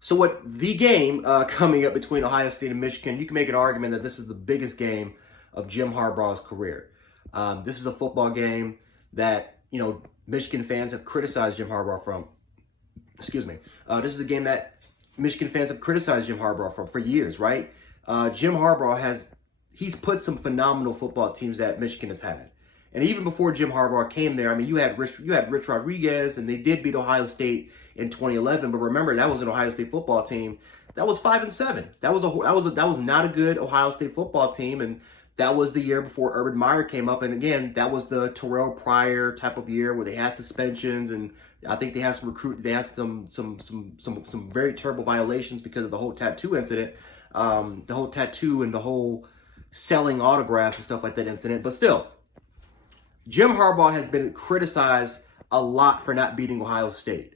So what the game coming up between Ohio State and Michigan, you can make an argument that this is the biggest game of Jim Harbaugh's career. This is a football game that, Michigan fans have criticized Jim Harbaugh from. Excuse me. This is a game that Michigan fans have criticized Jim Harbaugh from for years, right? Jim Harbaugh he's put some phenomenal football teams that Michigan has had. And even before Jim Harbaugh came there, I mean, you had Rich Rodriguez, and they did beat Ohio State in 2011. But remember, that was an Ohio State football team that was 5-7. That was not a good Ohio State football team, and that was the year before Urban Meyer came up. And again, that was the Terrell Pryor type of year where they had suspensions, and I think they had some very terrible violations because of the whole tattoo incident, the whole tattoo and the whole selling autographs and stuff like that incident. But still, Jim Harbaugh has been criticized a lot for not beating Ohio State.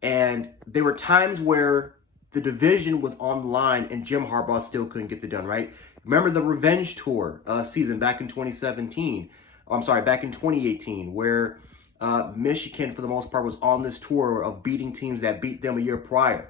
And there were times where the division was on the line and Jim Harbaugh still couldn't get it done, right? Remember the Revenge Tour season back in 2017. Back in 2018, where Michigan, for the most part, was on this tour of beating teams that beat them a year prior.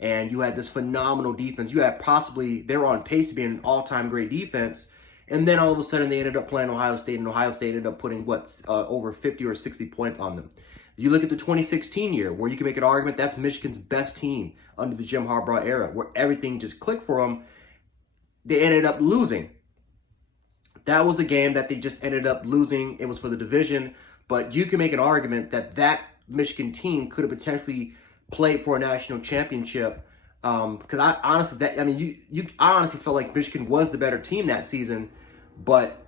And you had this phenomenal defense. They were on pace to be an all-time great defense. And then all of a sudden they ended up playing Ohio State, and Ohio State ended up putting, over 50 or 60 points on them. You look at the 2016 year, where you can make an argument that's Michigan's best team under the Jim Harbaugh era, where everything just clicked for them. They ended up losing. That was a game that they just ended up losing. It was for the division. But you can make an argument that Michigan team could have potentially played for a national championship. Because I honestly felt like Michigan was the better team that season, but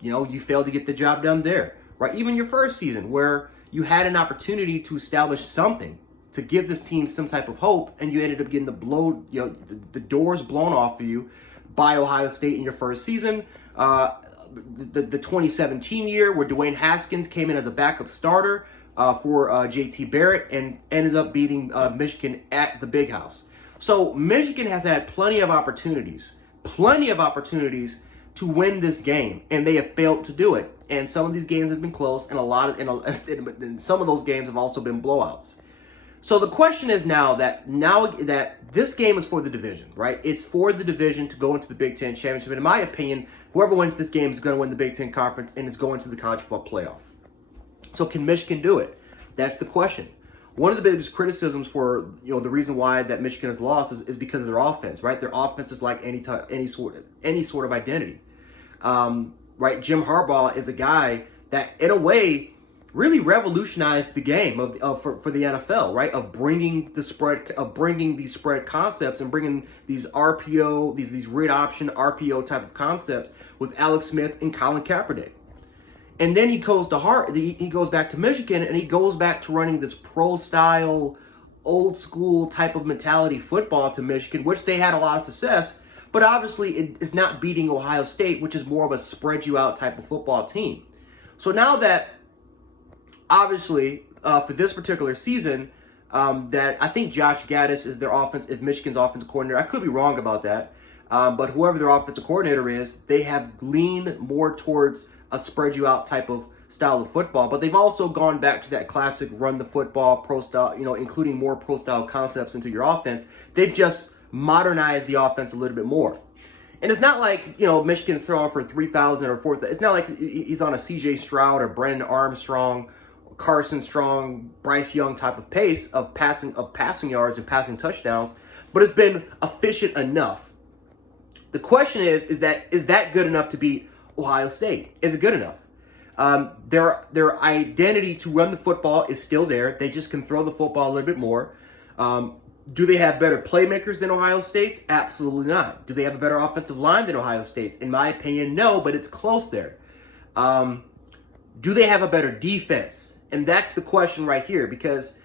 you failed to get the job done there, right? Even your first season, where you had an opportunity to establish something to give this team some type of hope, and you ended up getting the doors blown off of you by Ohio State in your first season. The 2017 year, where Dwayne Haskins came in as a backup starter for JT Barrett and ended up beating Michigan at the Big House. So Michigan has had plenty of opportunities to win this game, and they have failed to do it. And some of these games have been close, and some of those games have also been blowouts. So the question is now that this game is for the division, right? It's for the division to go into the Big Ten championship. And in my opinion, whoever wins this game is going to win the Big Ten conference and is going to the college football playoff. So can Michigan do it? That's the question. One of the biggest criticisms for the reason why that Michigan has lost is because of their offense, right? Their offense is like any sort of identity, right? Jim Harbaugh is a guy that, in a way, really revolutionized the game for the NFL, right? Of bringing these spread concepts and bringing these RPO, these read option RPO type of concepts with Alex Smith and Colin Kaepernick. And then he goes back to Michigan, and he goes back to running this pro-style, old-school type of mentality football to Michigan, which they had a lot of success. But obviously, it's not beating Ohio State, which is more of a spread-you-out type of football team. So now that, obviously, for this particular season, that I think Josh Gaddis is Michigan's offensive coordinator. I could be wrong about that. But whoever their offensive coordinator is, they have leaned more towards a spread you out type of style of football, but they've also gone back to that classic run the football pro style, including more pro style concepts into your offense. They've just modernized the offense a little bit more. And it's not like, Michigan's throwing for 3,000 or 4,000. It's not like he's on a CJ Stroud or Brendan Armstrong, or Carson Strong, Bryce Young type of pace of passing yards and passing touchdowns, but it's been efficient enough. The question is that good enough to beat Ohio State? Is it good enough? Their identity to run the football is still there. They just can throw the football a little bit more. Do they have better playmakers than Ohio State? Absolutely not. Do they have a better offensive line than Ohio State? In my opinion, no, but it's close there. Do they have a better defense? And that's the question right here, because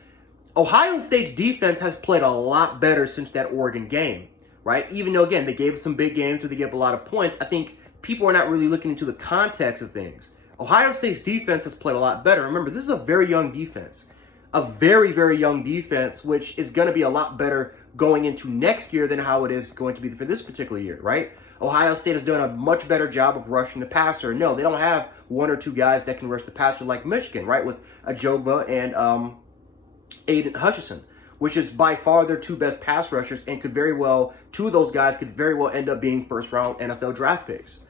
Ohio State's defense has played a lot better since that Oregon game, right? Even though, again, they gave some big games where they gave up a lot of points, I think people are not really looking into the context of things. Ohio State's defense has played a lot better. Remember, this is a very young defense. A very, very young defense, which is going to be a lot better going into next year than how it is going to be for this particular year, right? Ohio State has done a much better job of rushing the passer. No, they don't have one or two guys that can rush the passer like Michigan, right? With Ajogba and Aiden Hutchinson. which is by far their two best pass rushers, and two of those guys could very well end up being first-round NFL draft picks.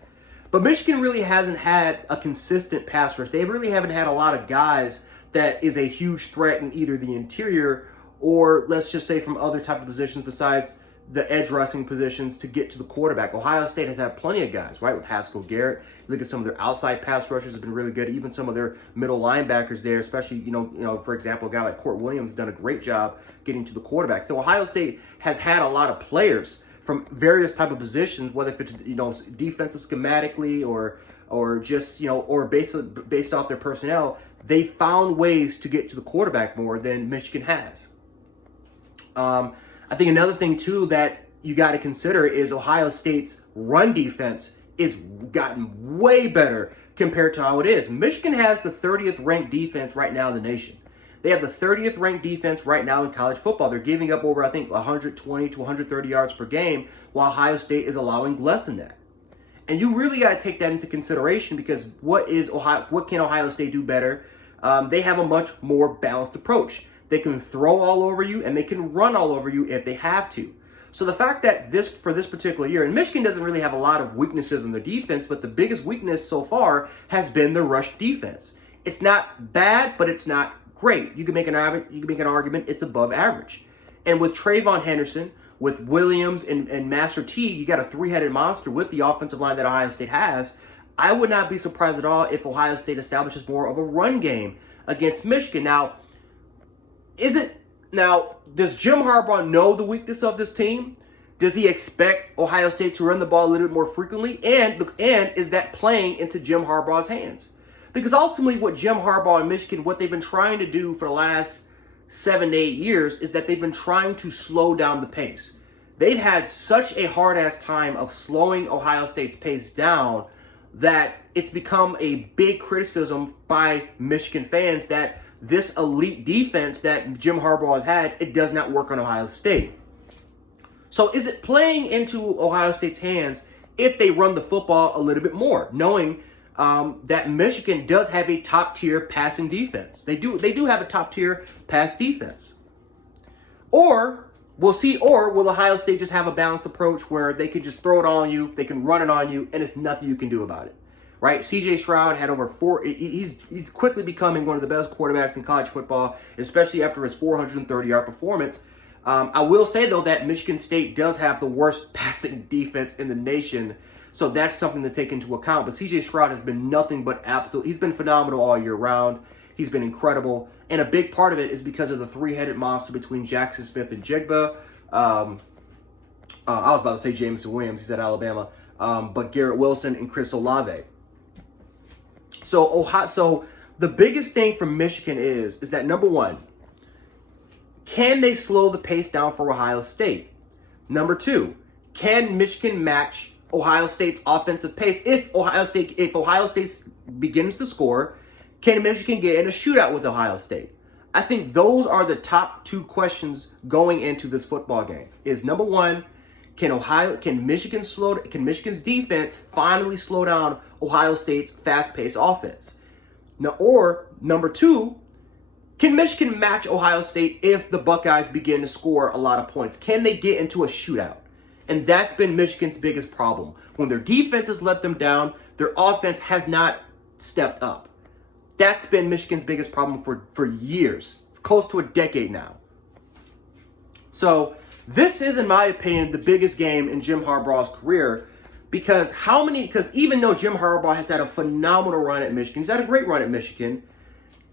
But Michigan really hasn't had a consistent pass rush. They really haven't had a lot of guys that is a huge threat in either the interior or, let's just say, from other type of positions besides the edge rushing positions to get to the quarterback. Ohio State has had plenty of guys, right, with Haskell Garrett. Look at some of their outside pass rushers have been really good. Even some of their middle linebackers there, especially, for example, a guy like Court Williams has done a great job getting to the quarterback. So Ohio State has had a lot of players from various type of positions, whether if it's, defensive schematically or just, or based off their personnel. They found ways to get to the quarterback more than Michigan has. I think another thing, too, that you got to consider is Ohio State's run defense is gotten way better compared to how it is. Michigan has the 30th ranked defense right now in the nation. They have the 30th ranked defense right now in college football. They're giving up over, I think, 120 to 130 yards per game, while Ohio State is allowing less than that. And you really got to take that into consideration, because what can Ohio State do better? They have a much more balanced approach. They can throw all over you, and they can run all over you if they have to. So the fact that for this particular year, and Michigan doesn't really have a lot of weaknesses in their defense, but the biggest weakness so far has been the rush defense. It's not bad, but it's not great. You can make an argument it's above average. And with Trayvon Henderson, with Williams and Master T, you got a three-headed monster with the offensive line that Ohio State has. I would not be surprised at all if Ohio State establishes more of a run game against Michigan. Now, does Jim Harbaugh know the weakness of this team? Does he expect Ohio State to run the ball a little bit more frequently? And is that playing into Jim Harbaugh's hands? Because ultimately what Jim Harbaugh and Michigan, what they've been trying to do for the last 7 to 8 years is that they've been trying to slow down the pace. They've had such a hard-ass time of slowing Ohio State's pace down that it's become a big criticism by Michigan fans that this elite defense that Jim Harbaugh has had, it does not work on Ohio State. So is it playing into Ohio State's hands if they run the football a little bit more, knowing that Michigan does have a top-tier passing defense? They do have a top-tier pass defense. Or will Ohio State just have a balanced approach where they can just throw it on you, they can run it on you, and it's nothing you can do about it? Right? C.J. Stroud had over he's quickly becoming one of the best quarterbacks in college football, especially after his 430-yard performance. I will say, though, that Michigan State does have the worst passing defense in the nation, so that's something to take into account. But C.J. Stroud has been nothing but he's been phenomenal all year round. He's been incredible, and a big part of it is because of the three-headed monster between Jackson Smith and Jigba. I was about to say Jameson Williams, he's at Alabama, but Garrett Wilson and Chris Olave. So the biggest thing for Michigan is that, number one, can they slow the pace down for Ohio State? Number two, can Michigan match Ohio State's offensive pace? If Ohio State begins to score, can Michigan get in a shootout with Ohio State? I think those are the top two questions going into this football game. Is number one, can Michigan's defense finally slow down Ohio State's fast-paced offense? Now, or number two, can Michigan match Ohio State if the Buckeyes begin to score a lot of points? Can they get into a shootout? And that's been Michigan's biggest problem. When their defense has let them down, their offense has not stepped up. That's been Michigan's biggest problem for years, close to a decade now. So this is, in my opinion, the biggest game in Jim Harbaugh's career, because even though Jim Harbaugh has had a phenomenal run at Michigan, he's had a great run at Michigan,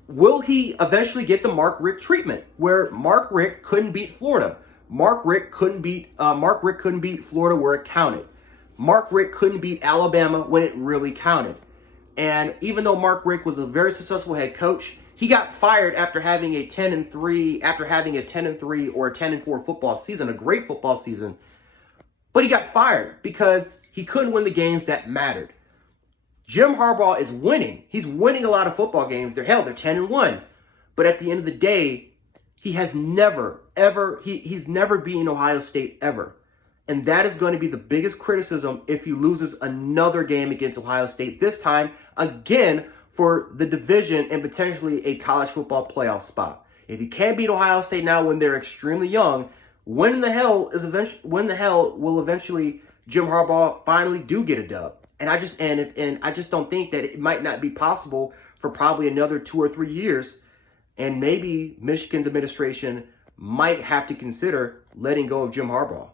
will he eventually get the Mark Richt treatment, where Mark Richt couldn't beat Florida? Mark Richt couldn't beat Florida where it counted. Mark Richt couldn't beat Alabama when it really counted. And even though Mark Richt was a very successful head coach, he got fired after having a 10-3 or a 10-4 football season, a great football season. But he got fired because he couldn't win the games that mattered. Jim Harbaugh is winning. He's winning a lot of football games. They're 10-1. But at the end of the day, he has never beaten Ohio State ever. And that is going to be the biggest criticism if he loses another game against Ohio State, this time again for the division and potentially a college football playoff spot. If you can't beat Ohio State now when they're extremely young, when the hell will eventually Jim Harbaugh finally do get a dub? And I just don't think that it might not be possible for probably another 2 or 3 years. And maybe Michigan's administration might have to consider letting go of Jim Harbaugh.